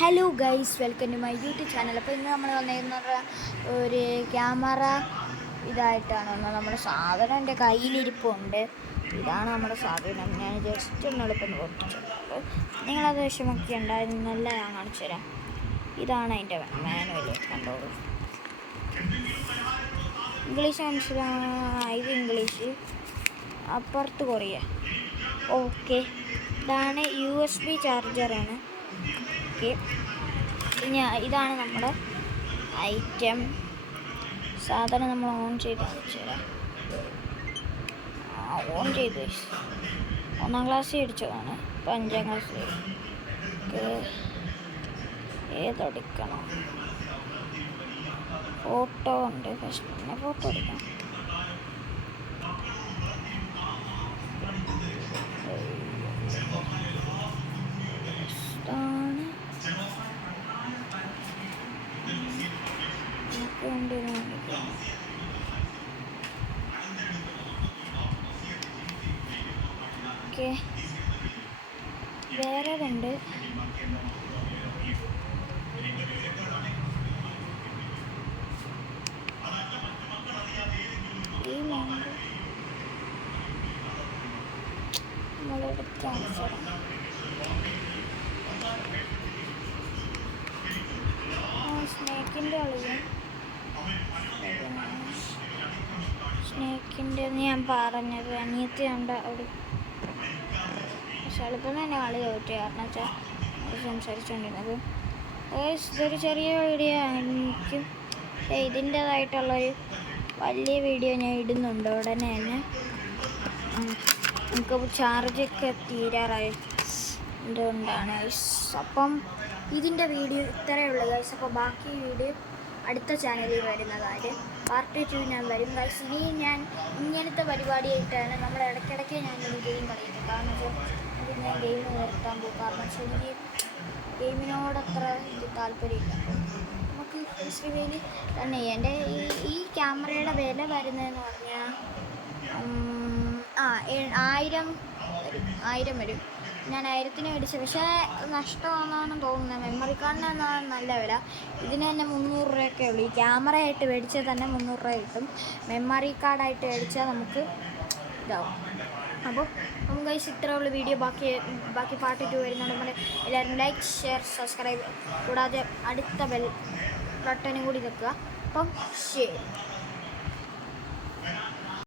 Hello guys, welcome to my YouTube channel. അപ്പോൾ ഇന്ന് നമ്മൾ വന്നിരുന്നത് ഒരു ക്യാമറ ഇതായിട്ടാണ് വന്നത്. നമ്മുടെ സാധനം എൻ്റെ കയ്യിലിരിപ്പുണ്ട്. ഇതാണ് നമ്മുടെ സാധനം. ഞാൻ ജസ്റ്റ് ഒന്ന് എളുപ്പം പൊട്ടിച്ചത്. അപ്പോൾ നിങ്ങളത് വിഷമൊക്കെ നല്ല ഞാൻ കാണിച്ചു തരാം. ഇതാണ് അതിൻ്റെ മാനുവൽ. കണ്ടോളൂ. ഇംഗ്ലീഷ് മനസ്സിലായി. ഇത് ഇംഗ്ലീഷ്, അപ്പുറത്ത് കൊറിയ. ഓക്കെ, ഇതാണ് USB ചാർജറാണ്. ഇതാണ് നമ്മുടെ ഐറ്റം സാധനം. നമ്മൾ ഓൺ ചെയ്ത് വെച്ചുതരാം. ഓൺ ചെയ്ത് 1ാം ക്ലാസ്സിൽ അടിച്ചതാണ്. ഇപ്പം 5ാം ക്ലാസ്സിൽ. ഏതെടുക്കണം? ഫോട്ടോ ഉണ്ട്. ഫസ്റ്റ് തന്നെ ഫോട്ടോ എടുക്കണം. ഓക്കെ, വേറെ ഉണ്ട്. ഈ നമ്മളെടുത്ത് സ്നേക്കിൻ്റെ കളിയും സ്നേക്കിൻ്റെ ഞാൻ പറഞ്ഞത് അനിയത്തി ഉണ്ട് അവിടെ. പക്ഷെ എളുപ്പം തന്നെ കളി തോറ്റു. കാരണം വെച്ചാൽ സംസാരിച്ചുകൊണ്ടിരുന്നത്. ഇതൊരു ചെറിയ വീഡിയോ ആയിരിക്കും. ഇതിൻ്റേതായിട്ടുള്ളൊരു വലിയ വീഡിയോ ഞാൻ ഇടുന്നുണ്ട് ഉടനെ തന്നെ. നമുക്ക് ചാർജൊക്കെ തീരാറായി എന്തുകൊണ്ടാണ്. അപ്പം ഇതിൻ്റെ വീഡിയോ ഇത്രയേ ഉള്ളൂ ഗൈസ്. അപ്പോൾ ബാക്കി വീഡിയോ അടുത്ത ചാനലിൽ വരുന്നതായിട്ട് പാർട്ട് 2 ഞാൻ വരും ഗൈസ്. ഇനി ഞാൻ ഇങ്ങനത്തെ പരിപാടിയായിട്ടാണ് നമ്മൾ ഇടയ്ക്കിടയ്ക്ക് ഞാനൊരു ഗെയിം കളിക്കുന്നത്. കാരണം വെച്ചാൽ ഞാൻ ഗെയിം നിർത്താൻ പോകും. കാരണം വെച്ചാൽ എനിക്ക് ഗെയിമിനോടത്ര ഇത് താല്പര്യമില്ല. നമുക്ക് ഫേസ്ബുക്കിൽ തന്നെ എൻ്റെ ഈ ക്യാമറയുടെ വില വരുന്നതെന്ന് പറഞ്ഞാൽ 1000 വരും. ഞാൻ 1000-ന് മേടിച്ചു. പക്ഷേ നഷ്ടമാണെന്നാണ് തോന്നുന്നത്. മെമ്മറി കാർഡിന് നല്ല വില. ഇതിന് തന്നെ 300 രൂപയൊക്കെ ഉള്ളൂ. ഈ ക്യാമറ ആയിട്ട് മേടിച്ചാൽ തന്നെ 300 രൂപ കിട്ടും. മെമ്മറി കാർഡായിട്ട് മേടിച്ചാൽ നമുക്ക് ഇതാവും. അപ്പോൾ നമുക്ക് ഗൈസ് ഇത്രേ ഉള്ള വീഡിയോ. ബാക്കി പാർട്ട് 2 വരുന്നുണ്ട്. നമ്മുടെ എല്ലാവരും ലൈക്ക്, ഷെയർ, സബ്സ്ക്രൈബ് കൂടാതെ അടുത്ത ബെൽ ബട്ടനും കൂടി വെക്കുക. അപ്പം ശരി.